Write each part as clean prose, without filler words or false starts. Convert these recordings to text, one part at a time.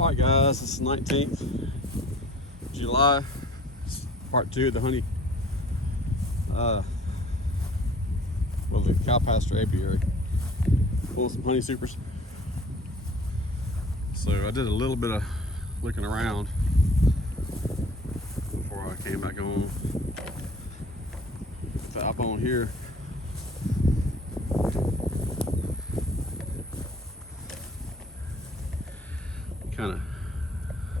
Alright guys, this is 19th July, it's part 2 of the honey, the Cow Pasture Apiary, pulling some honey supers. So I did a little bit of looking around before I came back on. Up on here, kind of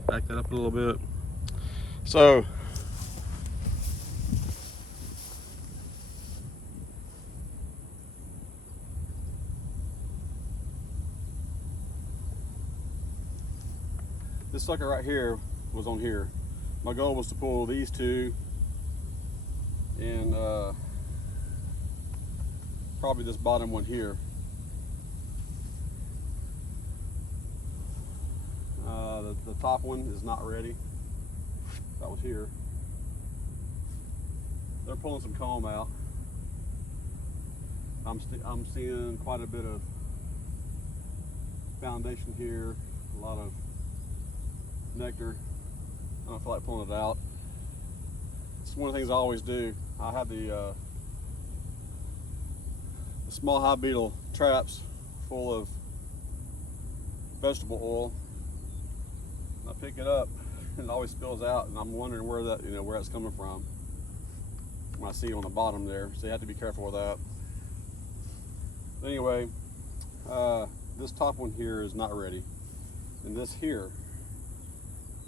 back that up a little bit. So this sucker right here was on here. My goal was to pull these two and probably this bottom one here. The top one is not ready. That was here. They're pulling some comb out. I'm seeing quite a bit of foundation here, a lot of nectar. I don't feel like pulling it out. It's one of the things I always do. I have the small hive beetle traps full of vegetable oil. I pick it up and it always spills out, and I'm wondering where that, where that's coming from when I see it on the bottom there. So you have to be careful with that. But anyway, this top one here is not ready, and this here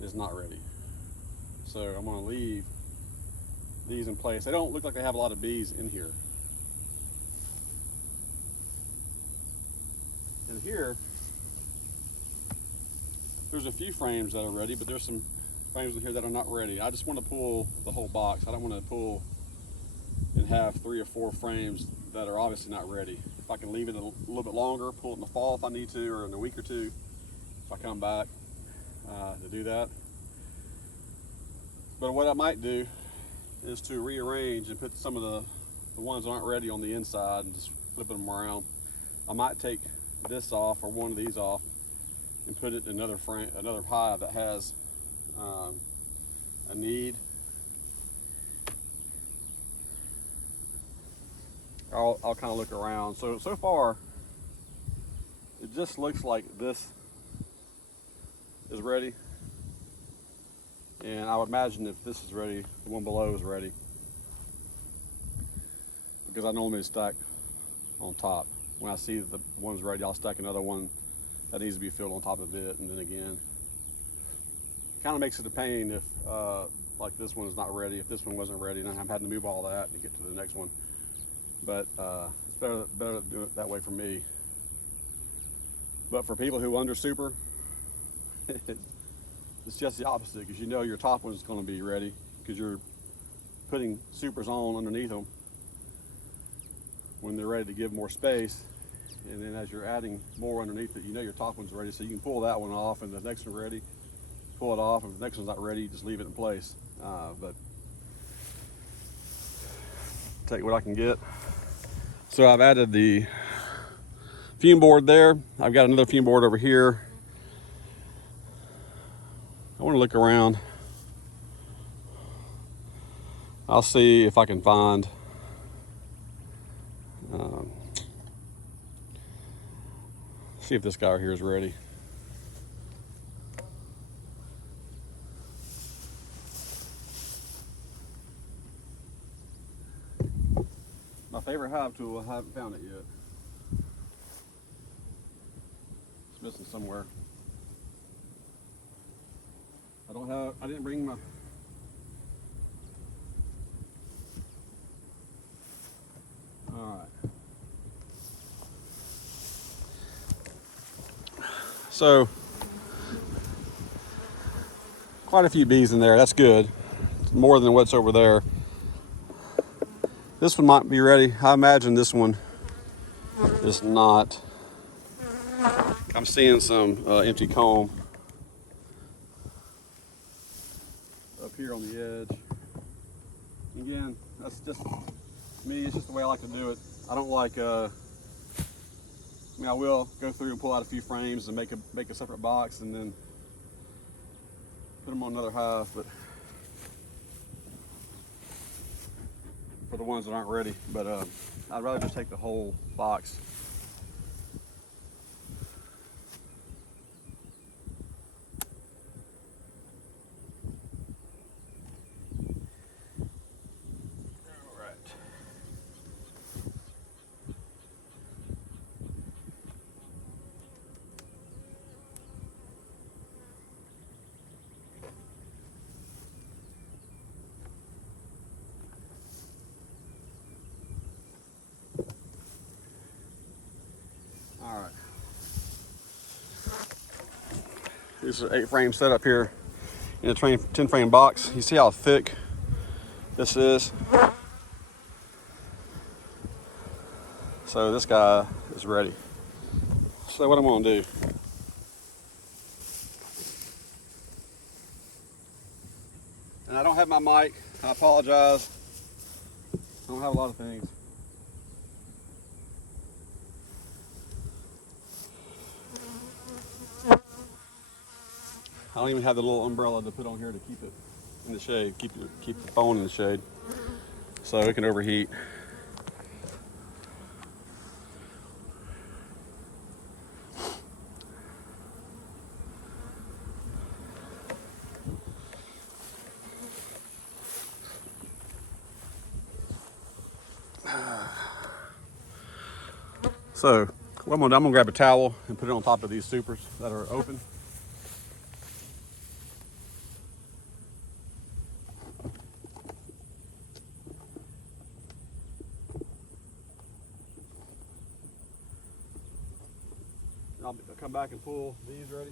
is not ready. So I'm going to leave these in place. They don't look like they have a lot of bees in here. And here, there's a few frames that are ready, but there's some frames in here that are not ready. I just want to pull the whole box. I don't want to pull and have 3 or 4 frames that are obviously not ready. If I can leave it a little bit longer, pull it in the fall if I need to, or in a week or two, if I come back to do that. But what I might do is to rearrange and put some of the ones that aren't ready on the inside and just flip them around. I might take this off or one of these off and put it in another frame, another hive that has a need. I'll kind of look around. So far, it just looks like this is ready. And I would imagine if this is ready, the one below is ready. Because I normally stack on top. When I see the one's ready, I'll stack another one that needs to be filled on top of it, and then again. Kind of makes it a pain if, like this one is not ready, if this one wasn't ready, and I'm having to move all that to get to the next one. But it's better to do it that way for me. But for people who under super, it's just the opposite, because your top one's going to be ready, because you're putting supers on underneath them when they're ready to give more space. And then as you're adding more underneath it, your top one's ready, so you can pull that one off and the next one's ready, pull it off, and if the next one's not ready, just leave it in place. But take what I can get. So I've added the fume board there. I've got another fume board over here. I want to look around. I'll see if I can find see if this guy right here is ready. My favorite hive tool, I haven't found it yet. It's missing somewhere. I didn't bring my Alright. So, quite a few bees in there. That's good. It's more than what's over there. This one might be ready. I imagine this one is not. I'm seeing some empty comb up here on the edge. Again, that's just me. It's just the way I like to do it. I don't like I will go through and pull out a few frames and make a separate box, and then put them on another hive, but for the ones that aren't ready. But I'd rather just take the whole box. All right. This is an 8-frame setup here in a 10-frame box. You see how thick this is? So this guy is ready. So what I'm gonna do, and I don't have my mic, I apologize. I don't have a lot of things. I don't even have the little umbrella to put on here to keep it in the shade, keep the phone in the shade, so it can overheat. So what I'm gonna grab a towel and put it on top of these supers that are open. I'll come back and pull these ready.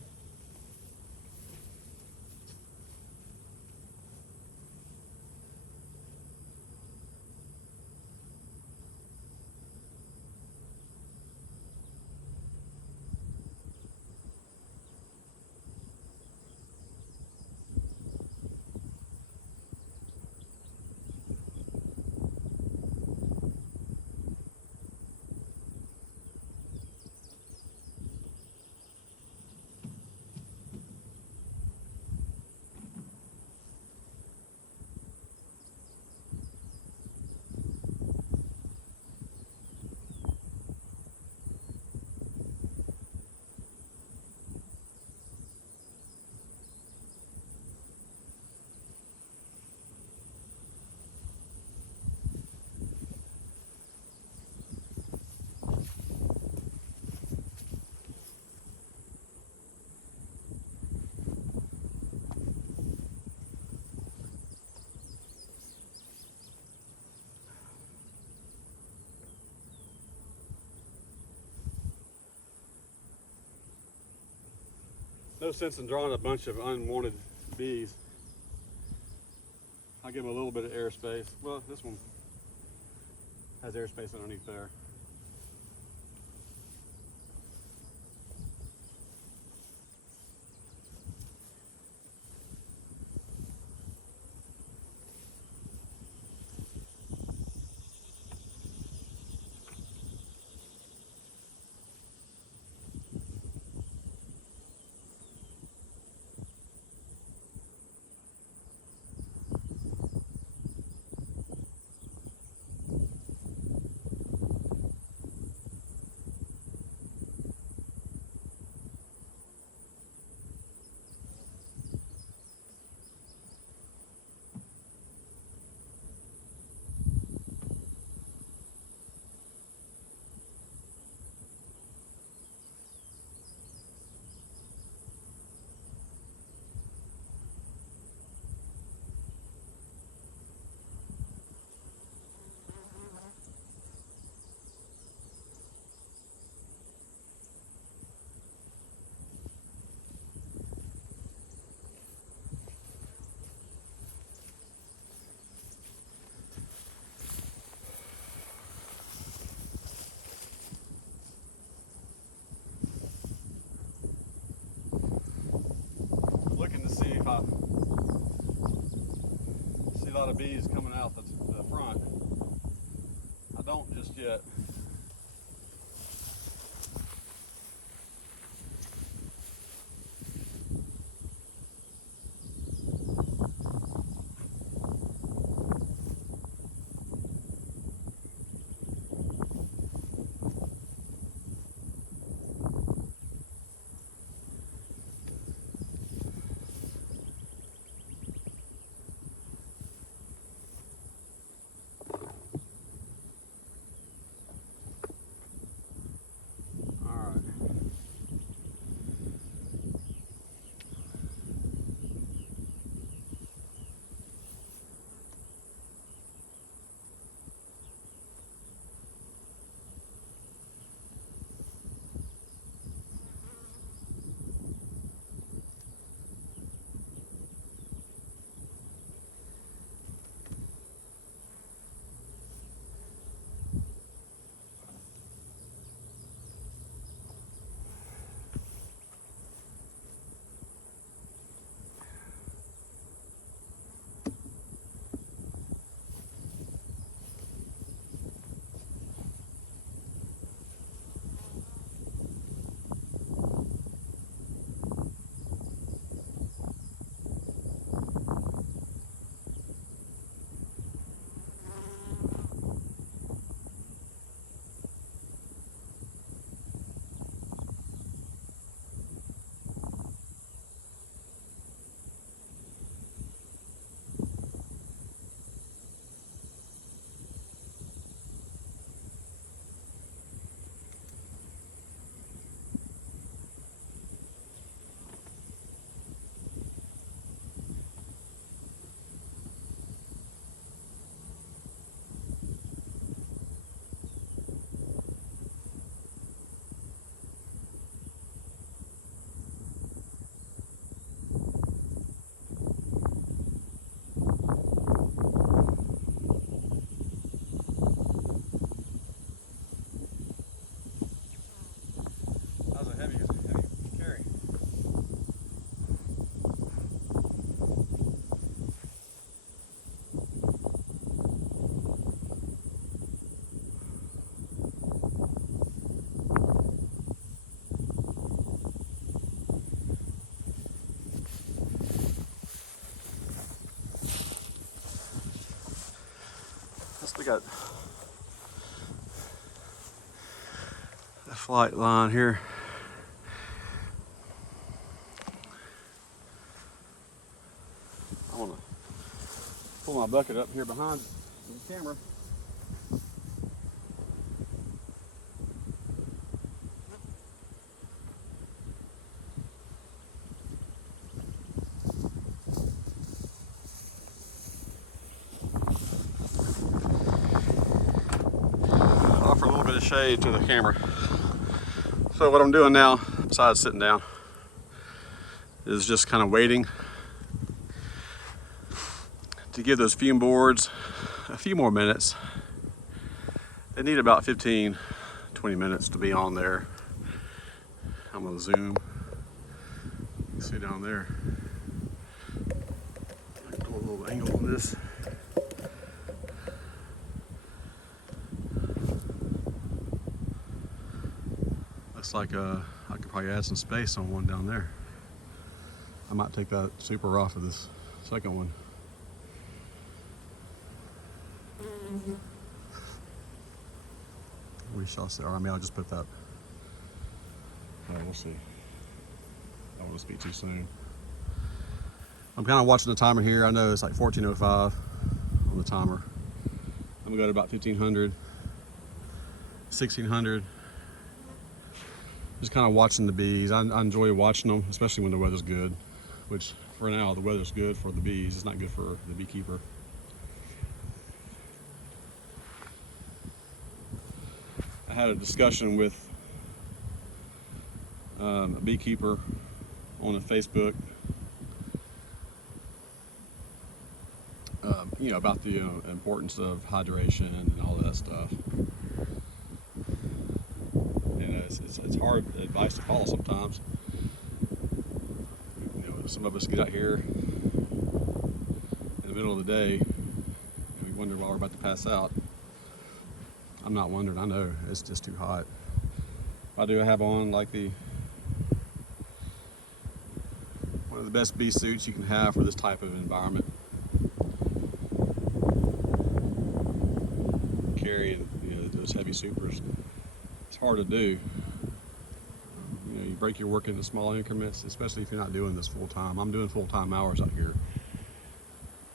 No sense in drawing a bunch of unwanted bees. I'll give them a little bit of airspace. Well, this one has airspace underneath there. Looking to see if I see a lot of bees coming out the front. I don't just yet. got a flight line here. I want to pull my bucket up here behind the camera. Offer a little bit of shade to the camera. So what I'm doing now, besides sitting down, is just kind of waiting to give those fume boards a few more minutes. They need about 15-20 minutes to be on there. I'm gonna zoom. You see down there. Do a little angle on this. Looks like I could probably add some space on one down there. I might take that super off of this second one. We shall see. Or I mean, I'll just put that. We'll see. I don't want to speak too soon. I'm kind of watching the timer here. I know it's like 14:05 on the timer. I'm gonna go to about 1500, 1600. Just kind of watching the bees. I enjoy watching them, especially when the weather's good. Which, for now, the weather's good for the bees. It's not good for the beekeeper. I had a discussion with a beekeeper on a Facebook, you know, about the importance of hydration and all of that stuff. And it's hard advice to follow sometimes. You know, some of us get out here in the middle of the day and we wonder why we're about to pass out. I'm not wondering, I know, it's just too hot. I do have on like one of the best bee suits you can have for this type of environment. Carrying, you know, those heavy supers, it's hard to do. You know, you break your work into small increments, especially if you're not doing this full time. I'm doing full-time hours out here,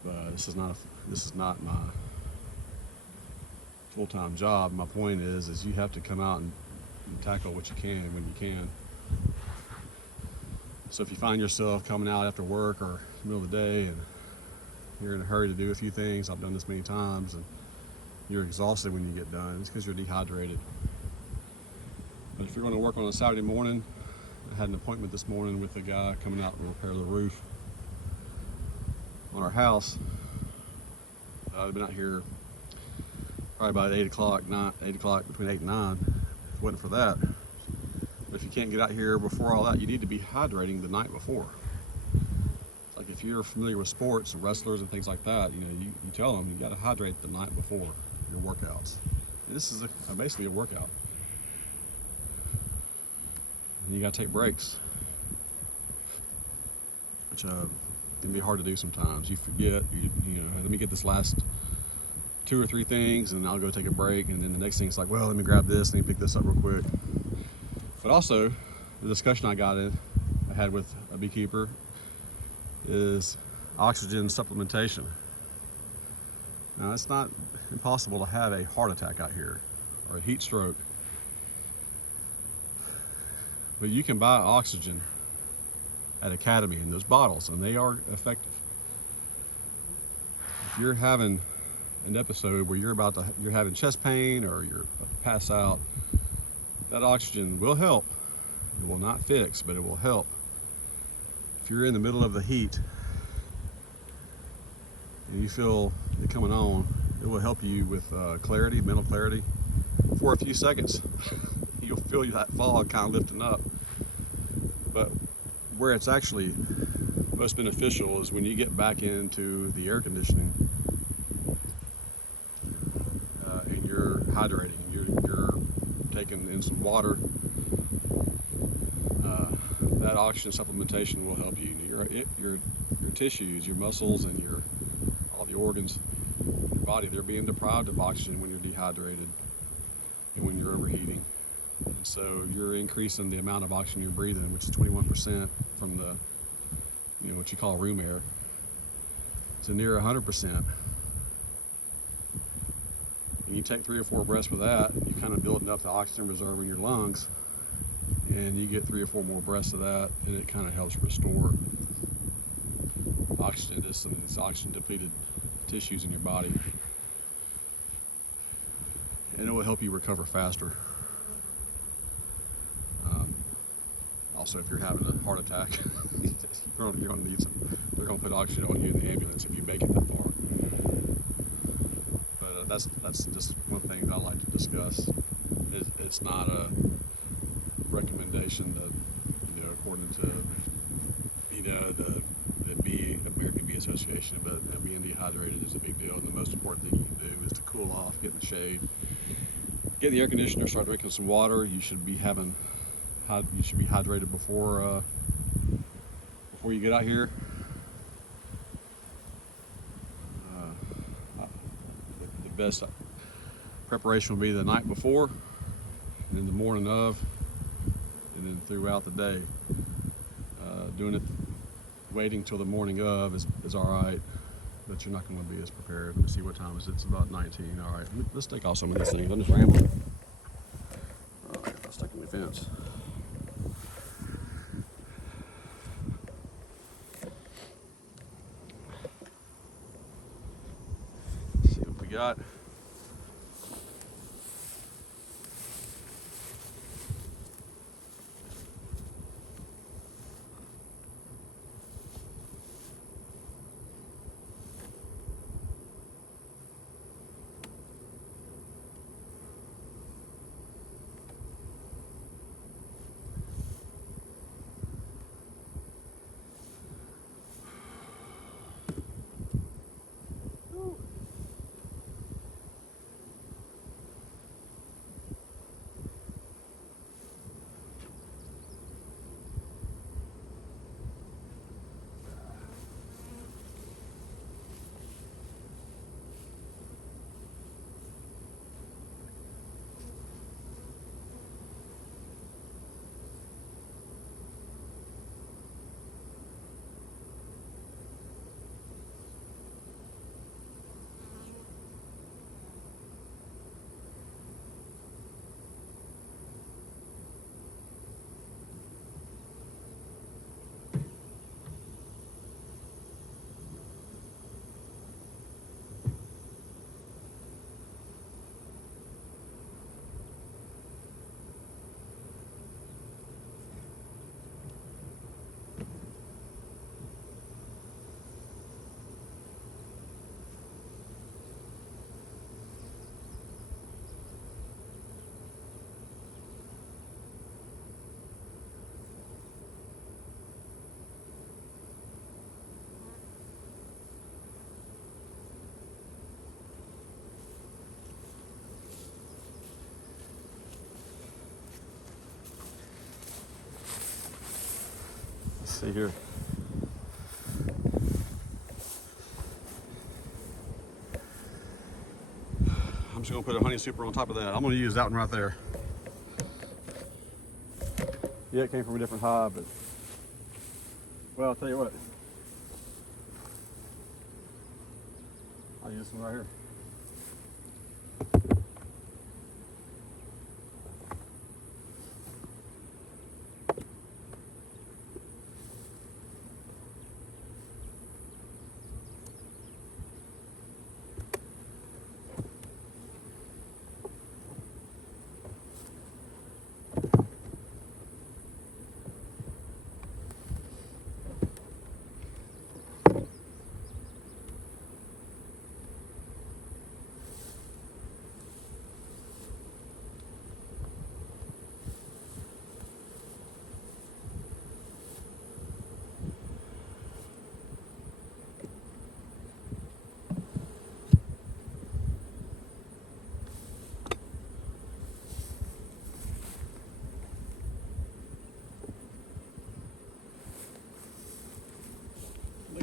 but this is not my full-time job. My point is you have to come out and tackle what you can when you can. So if you find yourself coming out after work or middle of the day and you're in a hurry to do a few things, I've done this many times, and you're exhausted when you get done, it's because you're dehydrated. But if you're going to work on a Saturday morning, I had an appointment this morning with a guy coming out to repair the roof on our house. I've been out here probably about 8 o'clock, between 8 and 9, if it wasn't for that. But if you can't get out here before all that, you need to be hydrating the night before. Like if you're familiar with sports and wrestlers and things like that, you know, you tell them you got to hydrate the night before your workouts. And this is basically a workout. And you got to take breaks, which can be hard to do sometimes. You forget, you know, let me get this last 2 or 3 things and I'll go take a break, and then the next thing is like, well, let me grab this, let me pick this up real quick. But also, the discussion I had with a beekeeper is oxygen supplementation. Now, it's not impossible to have a heart attack out here or a heat stroke, but you can buy oxygen at Academy in those bottles, and they are effective. If you're having an episode where you're having chest pain or you're about to pass out, that oxygen will help. It will not fix, but it will help. If you're in the middle of the heat and you feel it coming on, it will help you with clarity, mental clarity, for a few seconds. You'll feel that fog kind of lifting up. But where it's actually most beneficial is when you get back into the air conditioning and you're hydrating, you're taking in some water. That oxygen supplementation will help you. Your tissues, your muscles, and all the organs body. They're being deprived of oxygen when you're dehydrated and when you're overheating. And so you're increasing the amount of oxygen you're breathing, which is 21% from the, what you call room air, to near 100%. And you take 3 or 4 breaths with that, you kind of building up the oxygen reserve in your lungs, and you get 3 or 4 more breaths of that, and it kind of helps restore oxygen to some of these oxygen depleted tissues in your body. And it will help you recover faster. Also, if you're having a heart attack, you're going to need some. They're going to put oxygen on you in the ambulance if you make it that far. But that's just one thing that I like to discuss. It's not a recommendation that, according to the American Bee Association, but being dehydrated is a big deal. And the most important thing you can do is to cool off, get in the shade, get in the air conditioner, start drinking some water. You should be hydrated before you get out here. The best preparation will be the night before, and then the morning of, and then throughout the day. Doing it, waiting till the morning of is all right, but you're not going to be as prepared. Let me see what time it is. It's about 19. All right, let's take off some of these things. I'm just rambling. All right, I'll stick in the fence. See what we got. See here. I'm just going to put a honey super on top of that. I'm going to use that one right there. Yeah, it came from a different hive, but well, I'll tell you what. I'll use this one right here.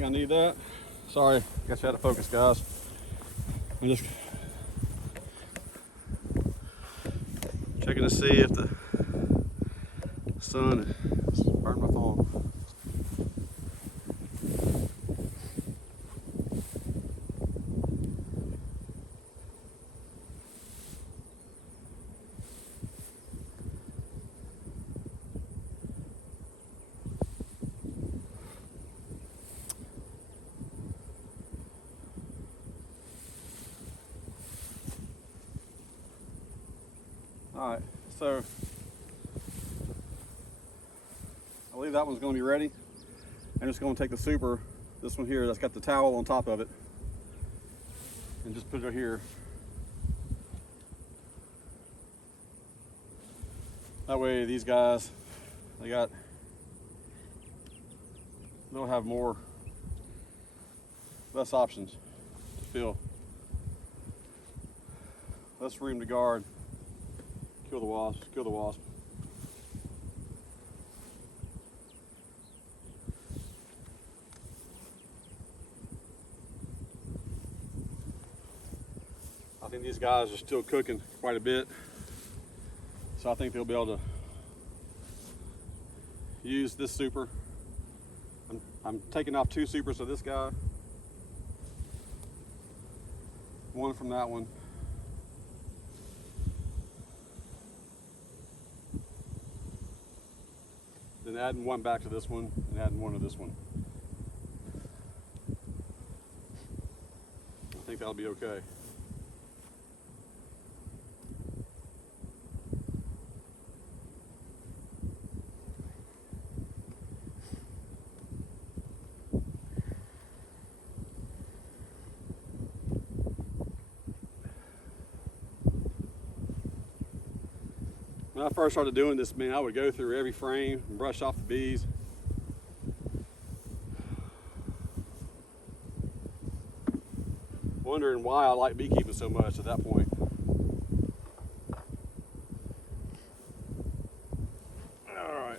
I need that. Sorry, guess you had to focus, guys. I'm just checking to see if the sun is burning my phone. Alright, so I believe that one's going to be ready. I'm just going to take the super, this one here that's got the towel on top of it, and just put it here. That way these guys, they'll have less options to fill. Less room to guard. Kill the wasp, kill the wasp. I think these guys are still cooking quite a bit, so I think they'll be able to use this super. I'm taking off 2 supers of this guy, 1 from that one. Then adding 1 back to this one, and adding 1 to this one. I think that'll be okay. When I first started doing this, man, I would go through every frame and brush off the bees. Wondering why I like beekeeping so much at that point. All right.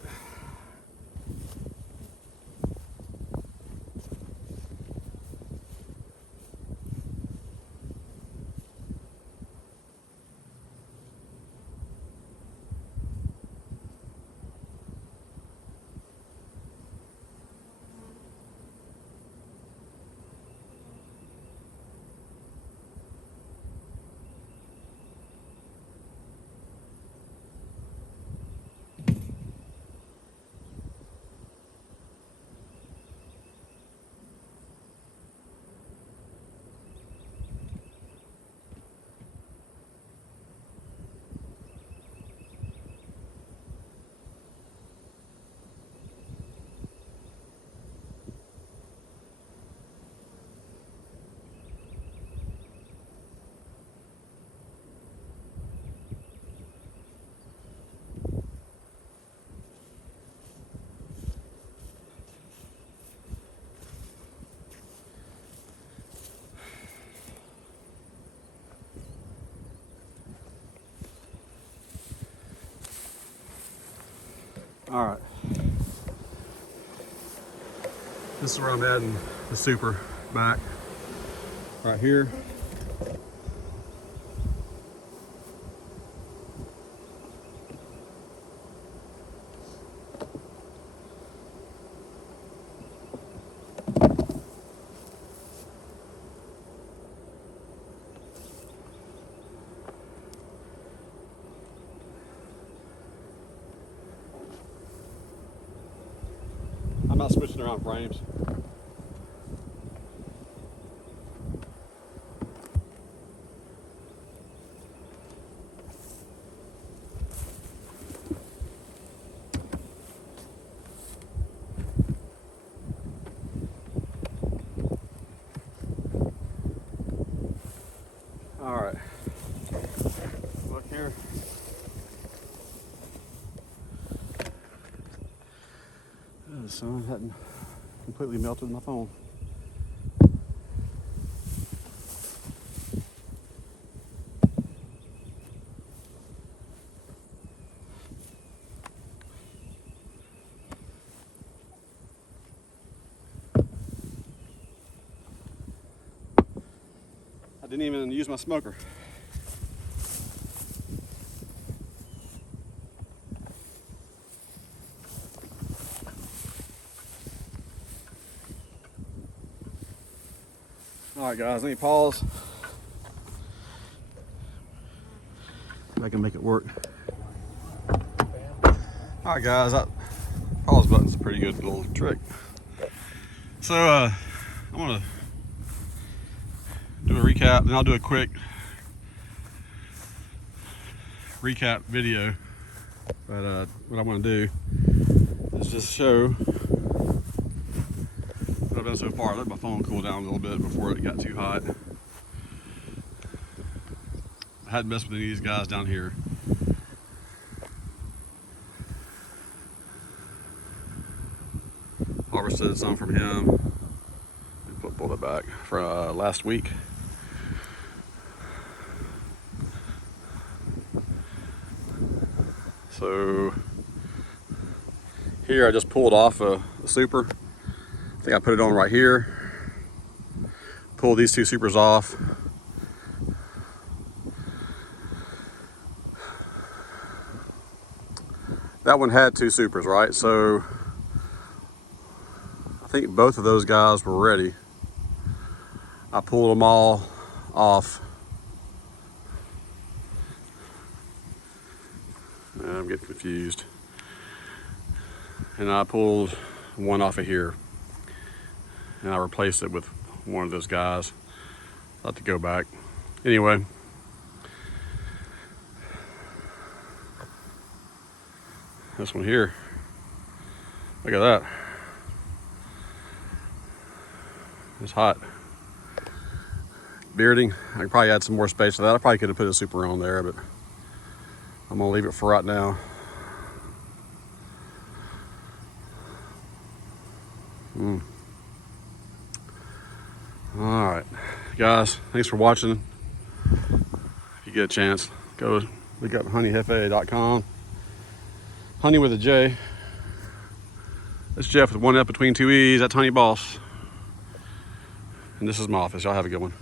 All right. This is where I'm adding the super back. Right here. I'm not switching around frames. All right, look here. The sun hadn't completely melted my phone. I didn't even use my smoker. All right, guys, let me pause. If I can make it work. All right, guys, that pause button's a pretty good little trick. So I'm gonna do a recap, then I'll do a quick recap video. But what I'm gonna do is just show what I've done so far. I let my phone cool down a little bit before it got too hot. I hadn't messed with any of these guys down here. Harvested some from him. Pulled it back for last week. So here I just pulled off a super. I think I put it on right here. Pulled these two supers off. That one had two supers, right? So I think both of those guys were ready. I pulled them all off. I'm getting confused. And I pulled one off of here. And I replaced it with one of those guys. I'll have to go back. Anyway. This one here. Look at that. It's hot. Bearding. I could probably add some more space to that. I probably could have put a super on there, but I'm gonna leave it for right now. All right, guys, thanks for watching. If you get a chance, go look up honeyjefe.com. Honey with a J. That's Jeff with one F between two E's. That's Honey Boss. And this is my office. Y'all have a good one.